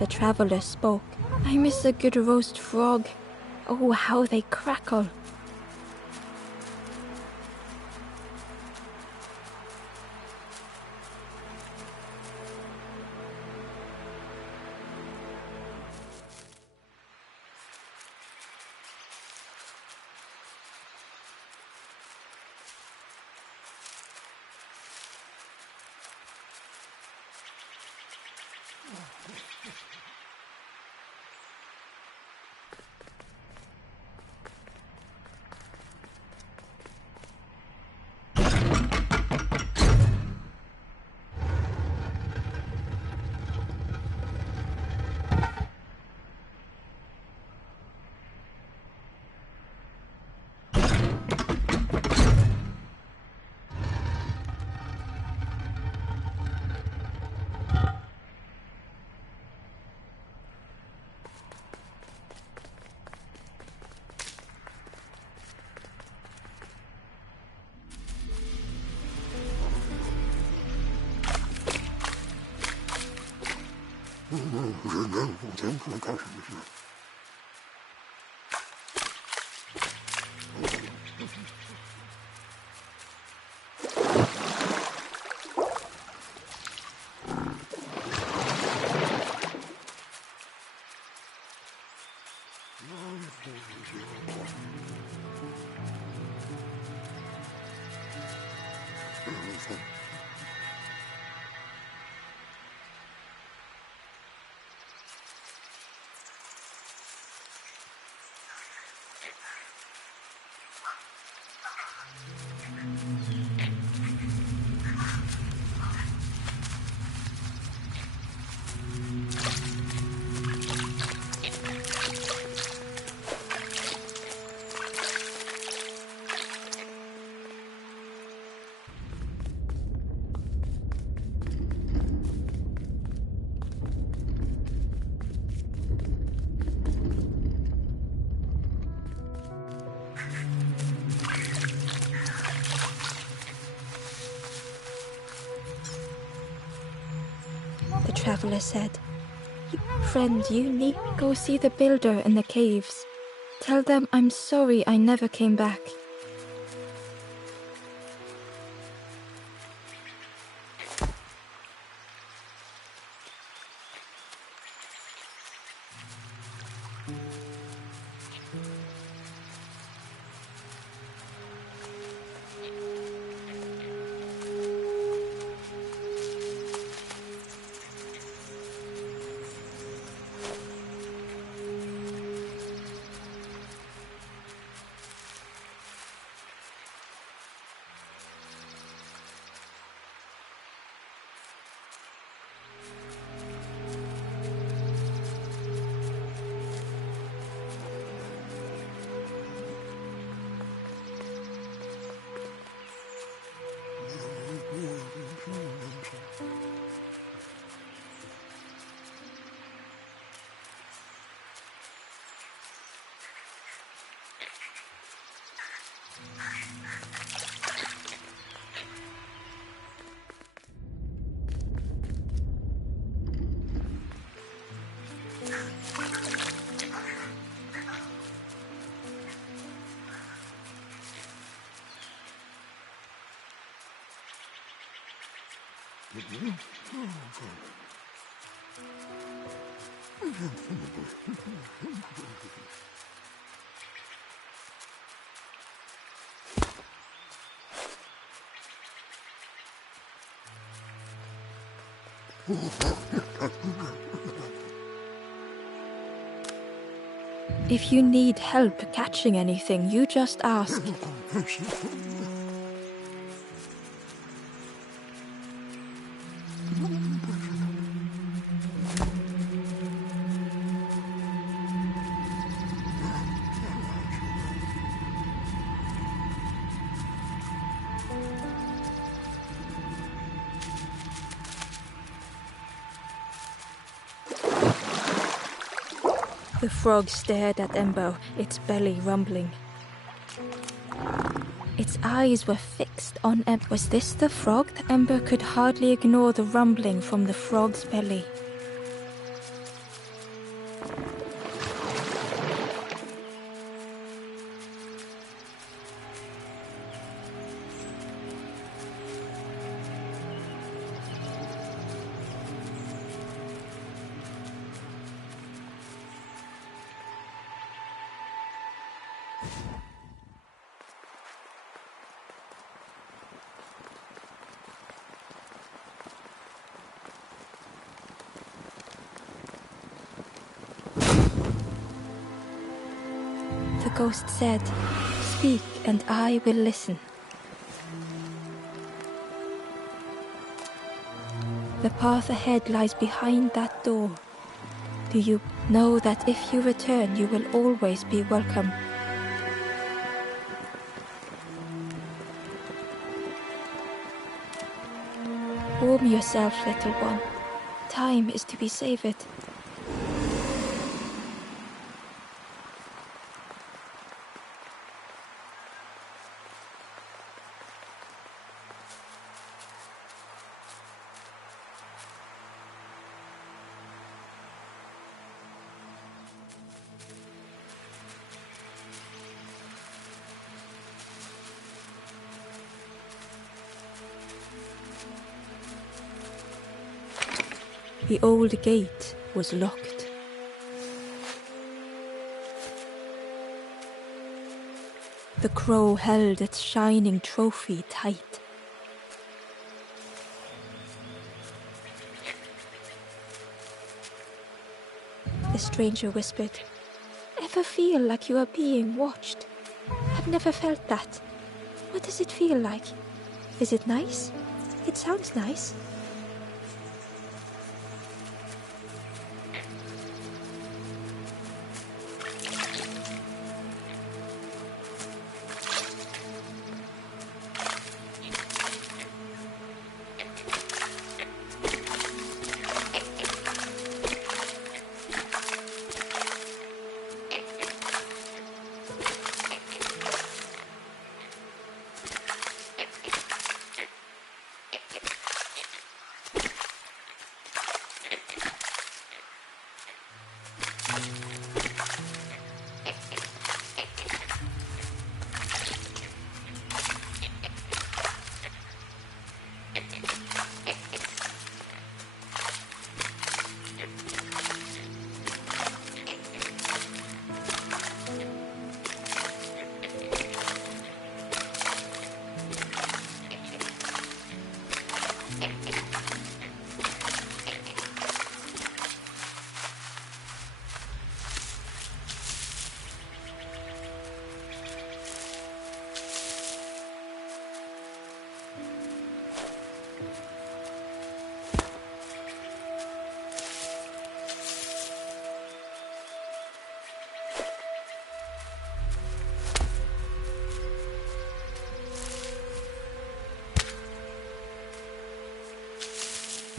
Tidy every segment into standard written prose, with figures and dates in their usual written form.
The traveler spoke. I miss a good roast frog. Oh, how they crackle. The traveler said, Friend, you need go see the builder in the caves. Tell them I'm sorry I never came back. If you need help catching anything, you just ask. The frog stared at Ember, its belly rumbling. Its eyes were fixed on Ember. Was this the frog? Ember could hardly ignore the rumbling from the frog's belly. ghost said, "Speak and I will listen." The path ahead lies behind that door. Do you know that if you return, you will always be welcome? Warm yourself, little one. Time is to be savored. The old gate was locked. The crow held its shining trophy tight. The stranger whispered, "Ever feel like you are being watched? I've never felt that. What does it feel like? Is it nice? It sounds nice."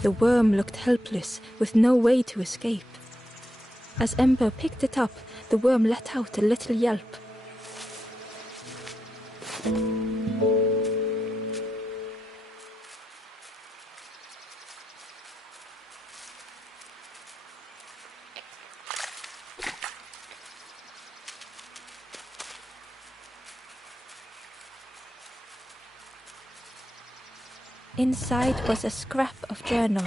The worm looked helpless, with no way to escape. As Ember picked it up, the worm let out a little yelp. Inside was a scrap of journal.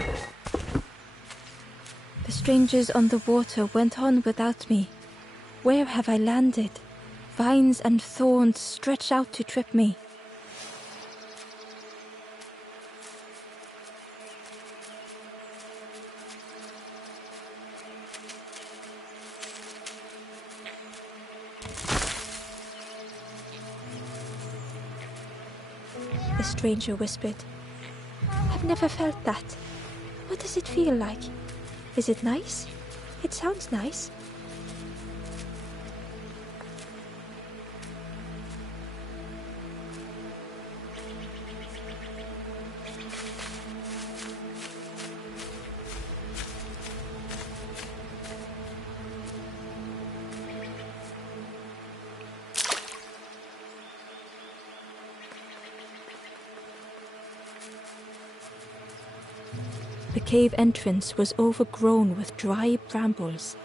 The strangers on the water went on without me. Where have I landed? Vines and thorns stretch out to trip me. The stranger whispered, "I've never felt that. What does it feel like? Is it nice? It sounds nice." The cave entrance was overgrown with dry brambles.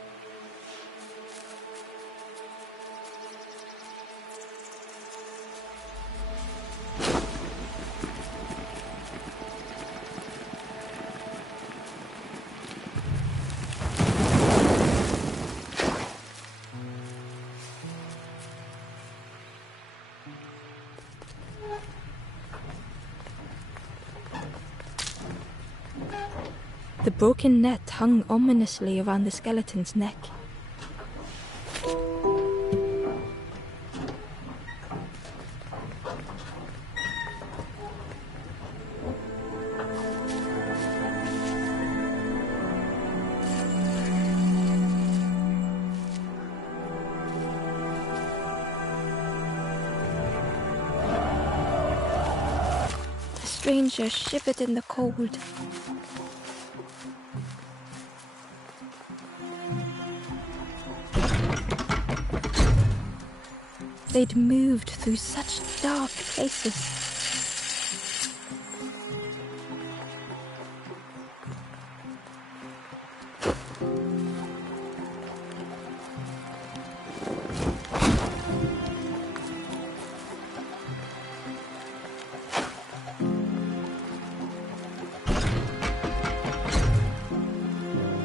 The broken net hung ominously around the skeleton's neck. stranger shivered in the cold. They'd moved through such dark places.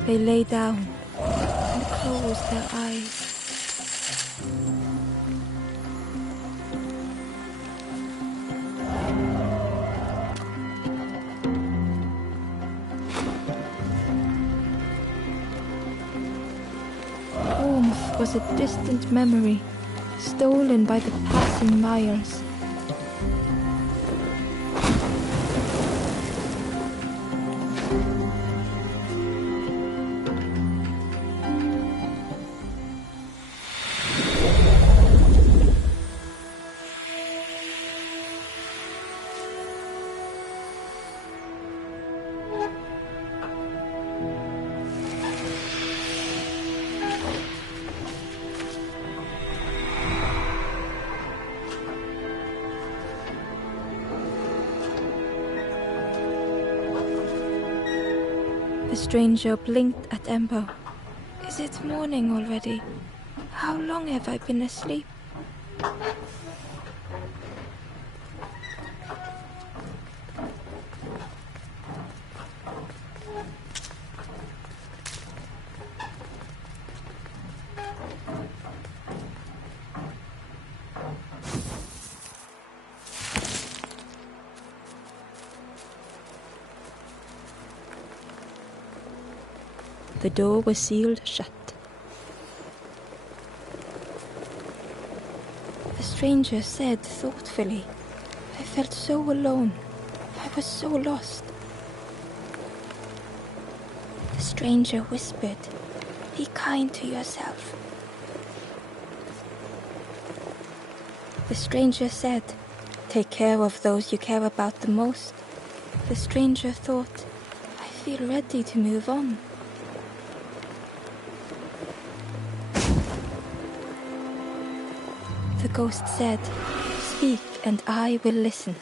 They lay down and closed their eyes. Warmth was a distant memory, stolen by the passing miles. The stranger blinked at Ember. Is it morning already? How long have I been asleep? The door was sealed shut. The stranger said thoughtfully, I felt so alone. I was so lost. The stranger whispered, be kind to yourself. The stranger said, take care of those you care about the most. The stranger thought, I feel ready to move on. The ghost said, speak and I will listen.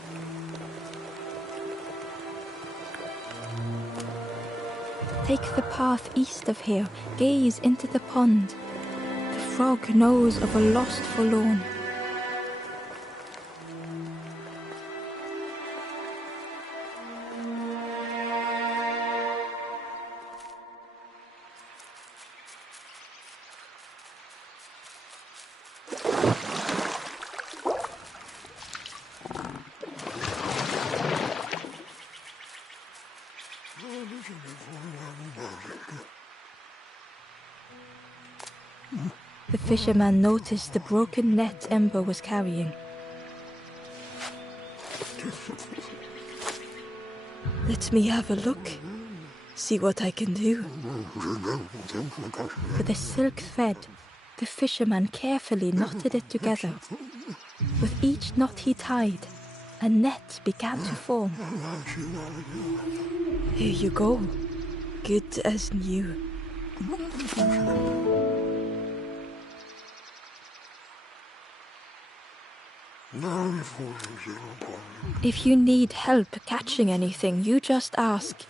Take the path east of here, gaze into the pond. The frog knows of a lost forlorn. The fisherman noticed the broken net Ember was carrying. Let me have a look. See what I can do. With a silk thread, the fisherman carefully knotted it together. With each knot he tied, a net began to form. Here you go. Good as new. If you need help catching anything, you just ask.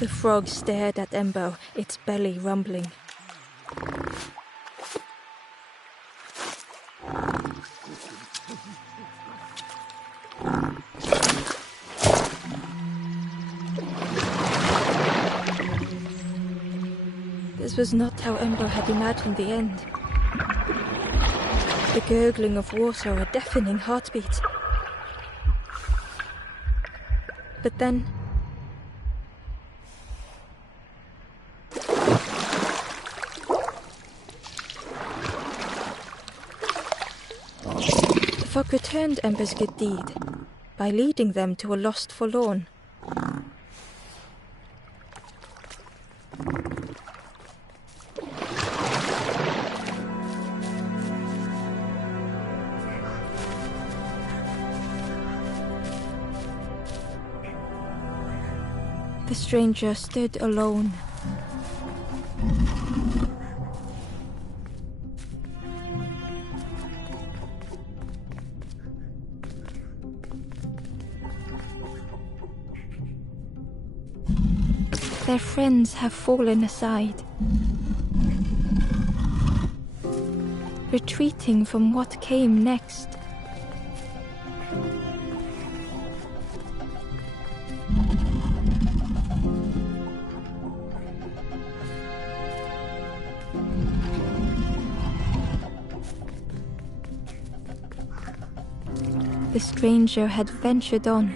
The frog stared at Ember, its belly rumbling. This was not how Ember had imagined the end. The gurgling of water, a deafening heartbeat. But then... the frog returned Ember's good deed by leading them to a lost forlorn. The stranger stood alone. Their friends have fallen aside, retreating from what came next. The stranger had ventured on.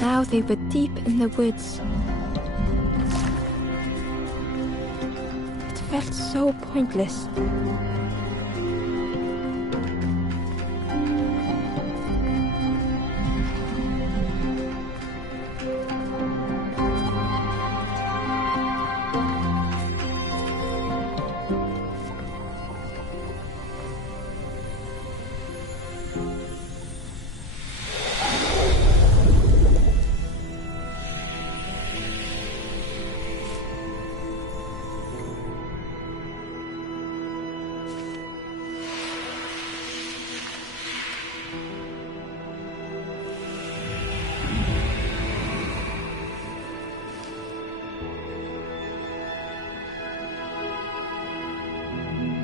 Now they were deep in the woods. It felt so pointless.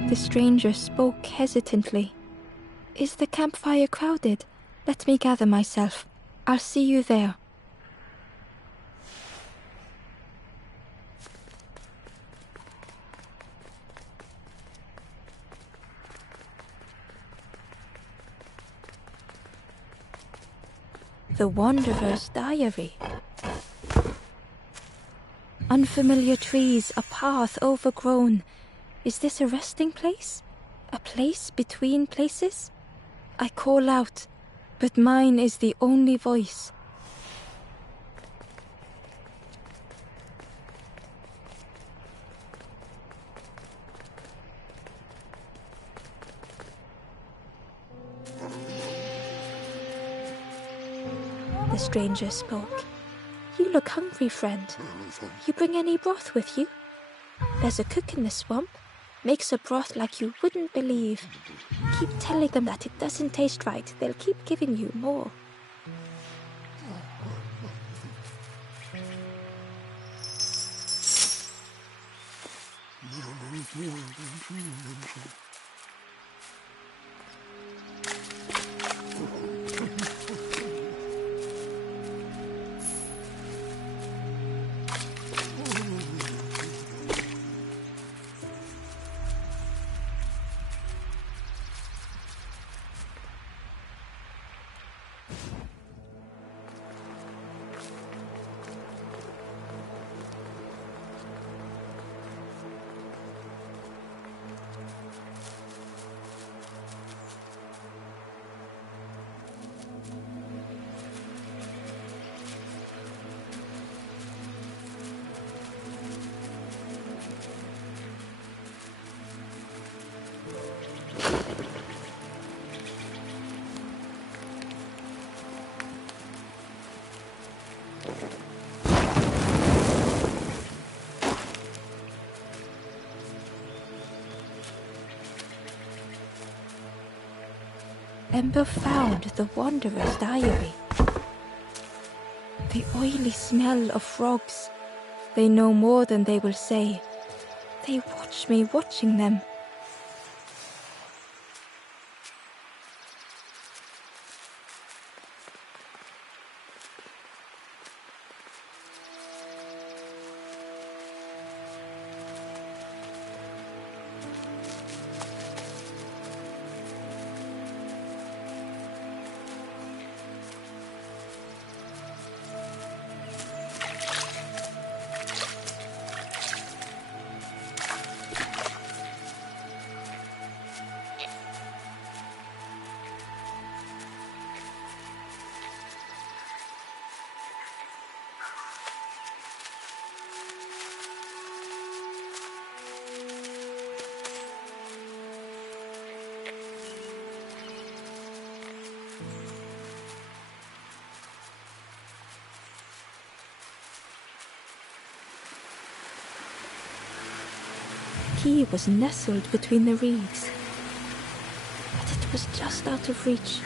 The stranger spoke hesitantly. "Is the campfire crowded? Let me gather myself. I'll see you there." The Wanderer's Diary. Unfamiliar trees, a path overgrown. Is this a resting place? A place between places? I call out, but mine is the only voice. The stranger spoke. "You look hungry, friend. You bring any broth with you? There's a cook in the swamp. Makes a broth like you wouldn't believe. Keep telling them that it doesn't taste right. They'll keep giving you more." Ember found the Wanderer's Diary. The oily smell of frogs. They know more than they will say. They watch me watching them. key was nestled between the reeds, but it was just out of reach.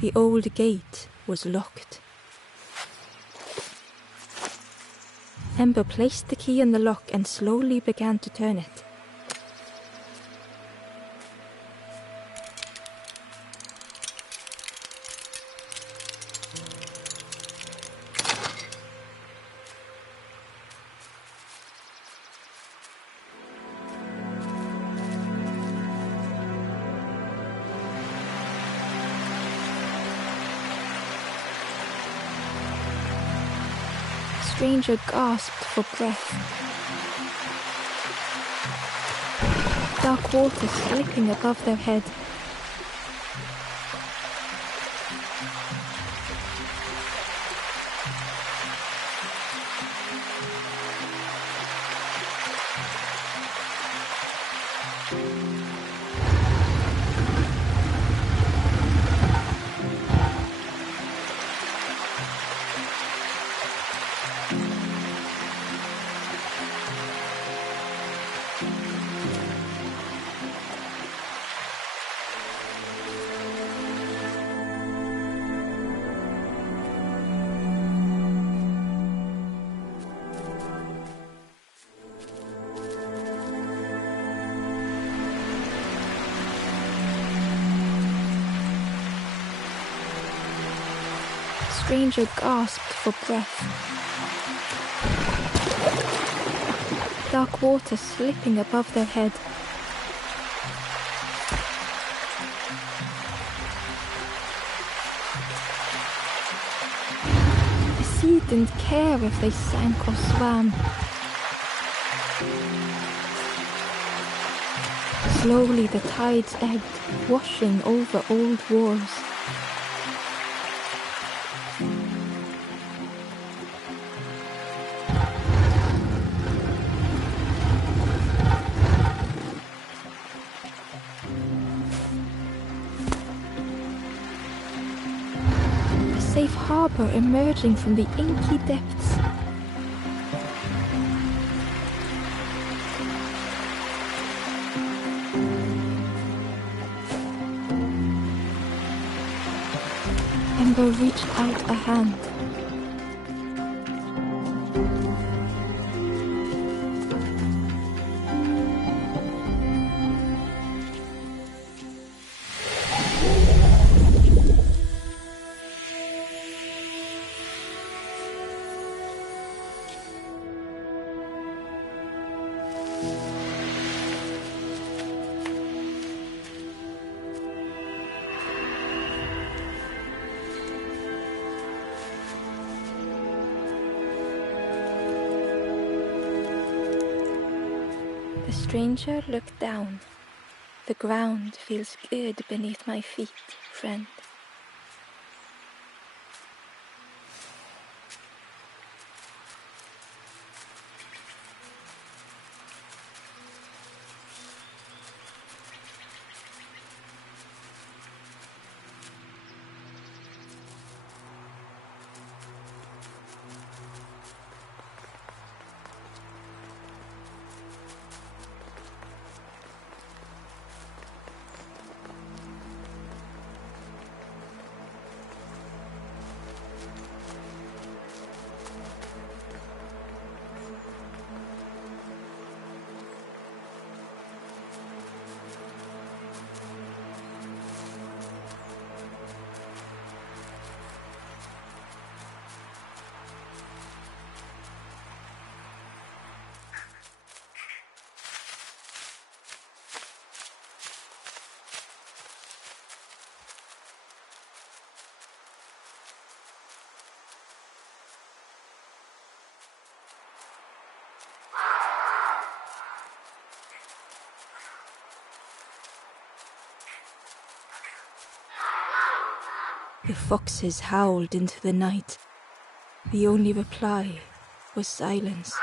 The old gate was locked. Ember placed the key in the lock and slowly began to turn it. The stranger gasped for breath. Dark water slipping above their head. The stranger gasped for breath. Dark water slipping above their head. The sea didn't care if they sank or swam. Slowly the tides ebbed, washing over old walls. Safe harbor emerging from the inky depths. Ember reached out a hand. The stranger looked down. The ground feels good beneath my feet, friend. The foxes howled into the night. The only reply was silence.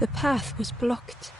The path was blocked.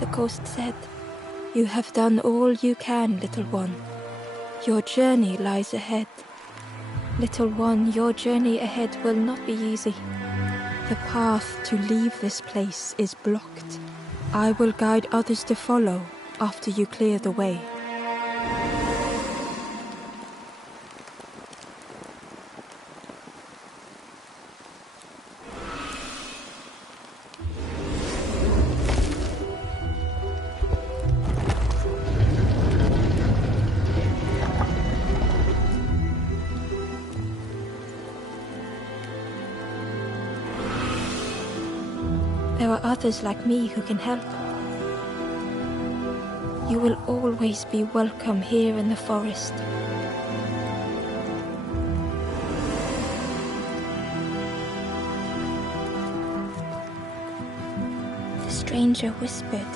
The ghost said, "You have done all you can, little one. Your journey lies ahead. Little one, your journey ahead will not be easy. The path to leave this place is blocked. I will guide others to follow after you clear the way." There are others like me who can help. You will always be welcome here in the forest. The stranger whispered,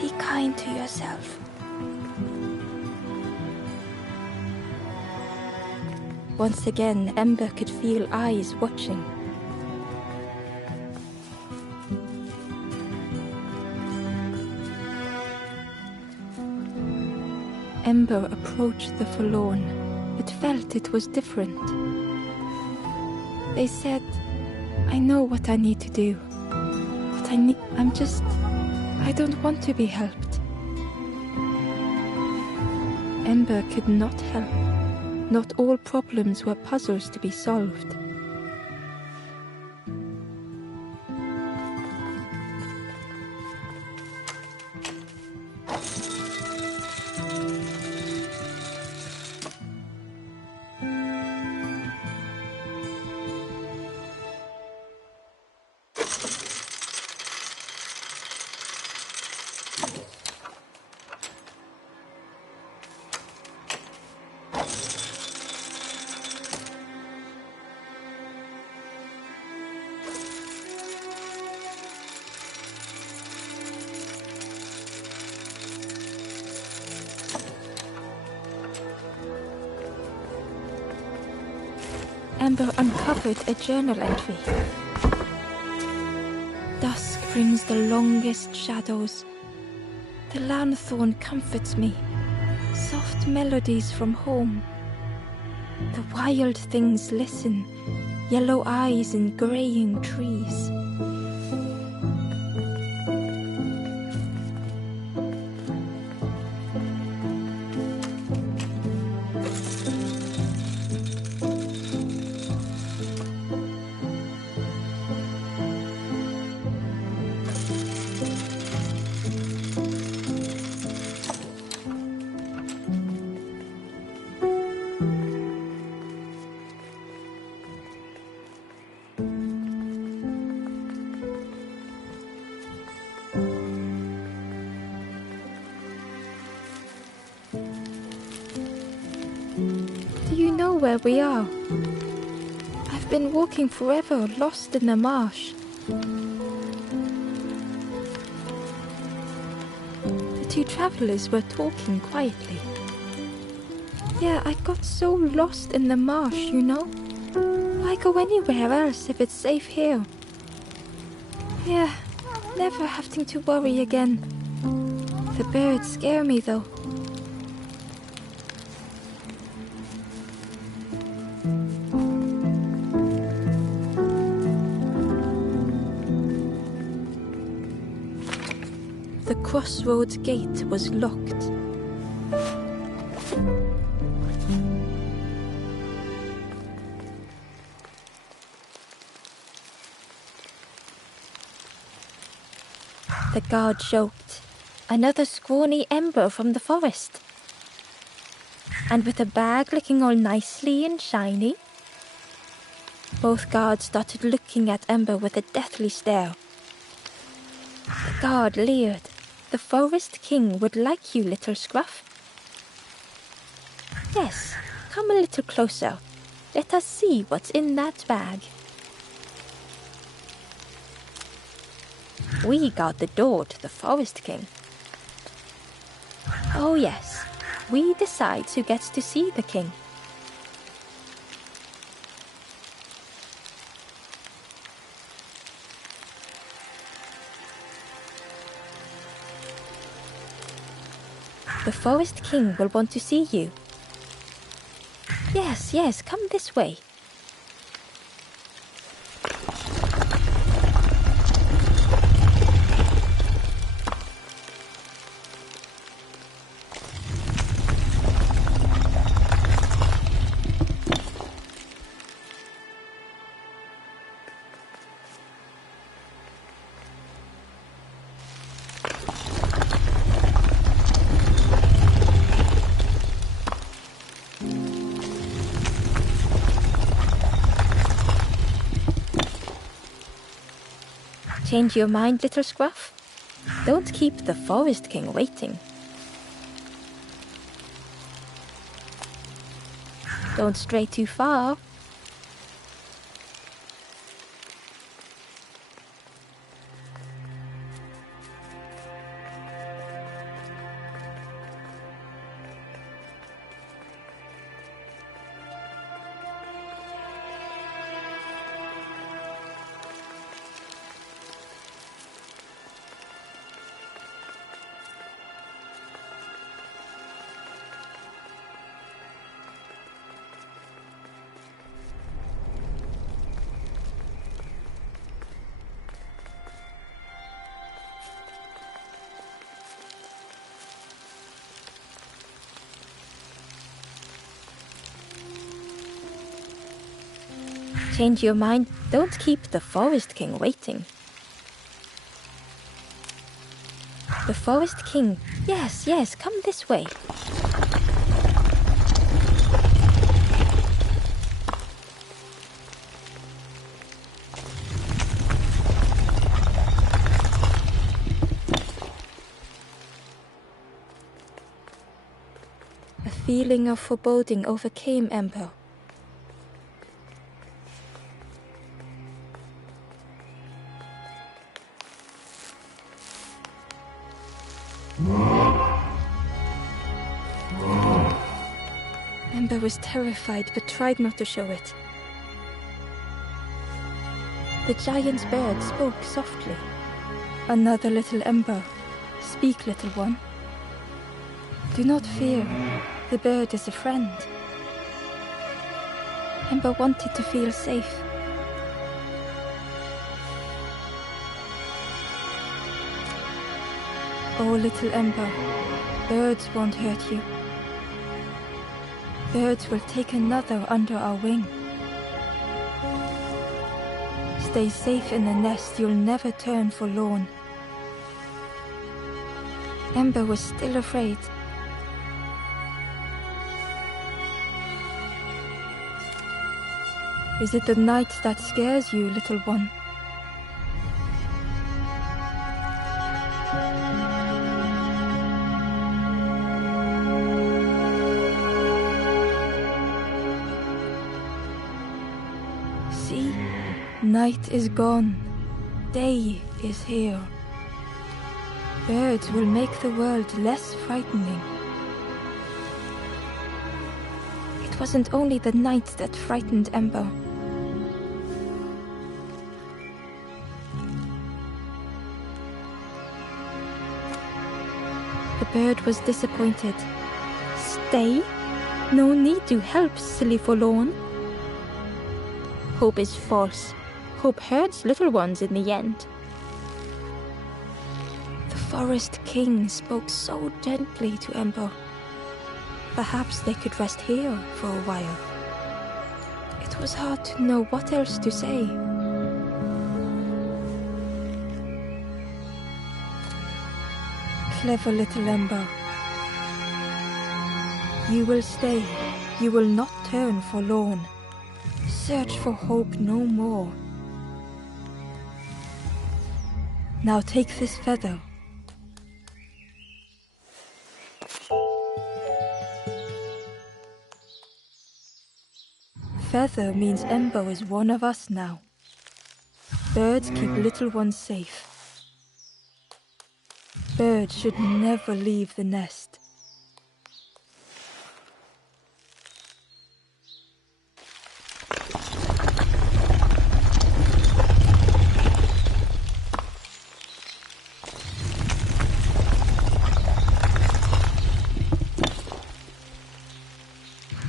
"Be kind to yourself." Once again, Ember could feel eyes watching. Ember approached the forlorn, but felt it was different. They said, "I know what I need to do, but I don't want to be helped." Ember could not help. Not all problems were puzzles to be solved. Ember uncovered a journal entry. "Dusk brings the longest shadows. The lanthorn comforts me. Soft melodies from home. The wild things listen, yellow eyes in graying trees." Do you know where we are? I've been walking forever, lost in the marsh. The two travelers were talking quietly. Yeah, I got so lost in the marsh, you know? Why go anywhere else if it's safe here? Yeah, never having to worry again. The birds scare me though. The crossroads gate was locked. The guard joked. Another scrawny ember from the forest. And with a bag looking all nicely and shiny. Both guards started looking at Ember with a deathly stare. The guard leered. The Forest King would like you, little scruff. Yes, come a little closer. Let us see what's in that bag. We guard the door to the Forest King. Oh yes, we decide who gets to see the king. The Forest King will want to see you. Yes, yes, come this way. Change your mind, little scruff? Don't keep the Forest King waiting. Don't stray too far. Change your mind. Don't keep the Forest King waiting. The Forest King. Yes, yes, come this way. A feeling of foreboding overcame Ember. Ember was terrified but tried not to show it. The giant bird spoke softly. Another little Ember. Speak, little one. Do not fear. The bird is a friend. Ember wanted to feel safe. Oh, little Ember, birds won't hurt you. Birds will take another under our wing. Stay safe in the nest, you'll never turn forlorn. Ember was still afraid. Is it the night that scares you, little one? Night is gone. Day is here. Birds will make the world less frightening. It wasn't only the night that frightened Ember. The bird was disappointed. Stay? No need to help, silly forlorn. Hope is false. Hope hurts little ones in the end. The Forest King spoke so gently to Ember. Perhaps they could rest here for a while. It was hard to know what else to say. Clever little Ember. You will stay. You will not turn forlorn. Search for hope no more. Now take this feather. Feather means Ember is one of us now. Birds keep little ones safe. Birds should never leave the nest.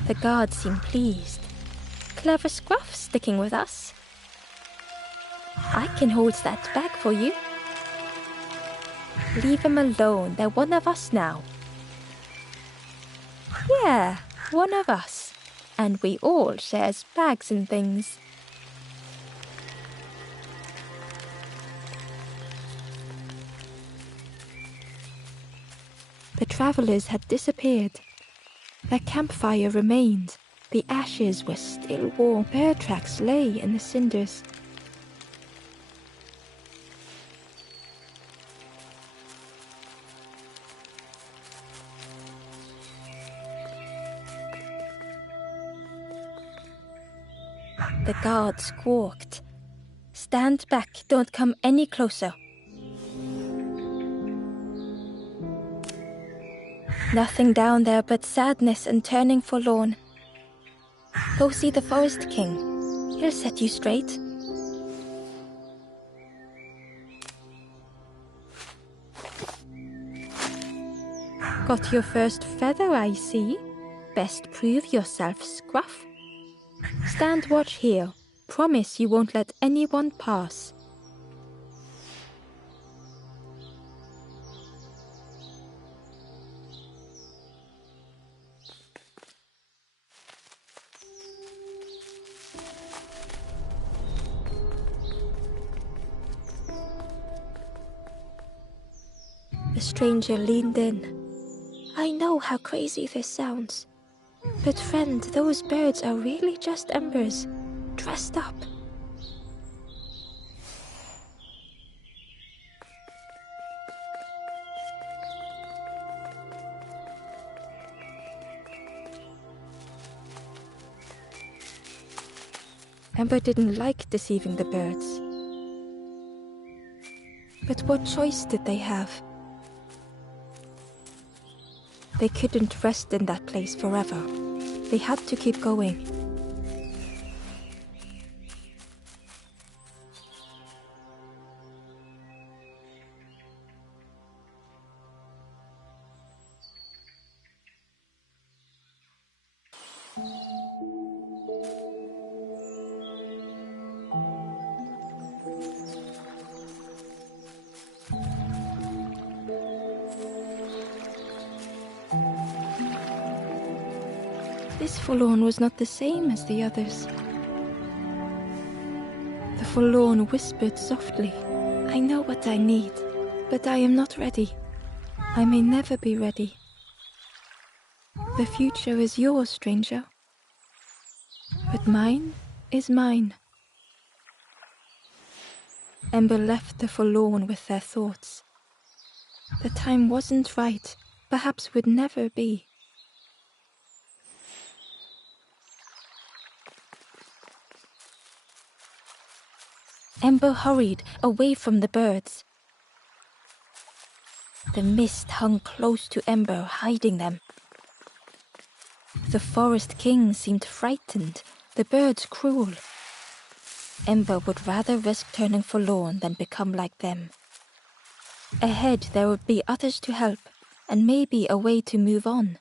The guards seem pleased. Clever Scruff sticking with us. I can hold that bag for you. Leave them alone, they're one of us now. Yeah, one of us. And we all shares bags and things. The travellers had disappeared. Their campfire remained. The ashes were still warm. Bear tracks lay in the cinders. The guard squawked. Stand back, don't come any closer. Nothing down there but sadness and turning forlorn. Go see the Forest King. He'll set you straight. Got your first feather, I see. Best prove yourself, Scruff. Stand watch here. Promise you won't let anyone pass. The stranger leaned in. I know how crazy this sounds. But friend, those birds are really just embers, dressed up. Ember didn't like deceiving the birds. But what choice did they have? They couldn't rest in that place forever. They had to keep going. This forlorn was not the same as the others. The forlorn whispered softly, I know what I need, but I am not ready. I may never be ready. The future is yours, stranger. But mine is mine. Ember left the forlorn with their thoughts. The time wasn't right, perhaps would never be. Ember hurried away from the birds. The mist hung close to Ember, hiding them. The Forest King seemed frightened, the birds cruel. Ember would rather risk turning forlorn than become like them. Ahead there would be others to help, and maybe a way to move on.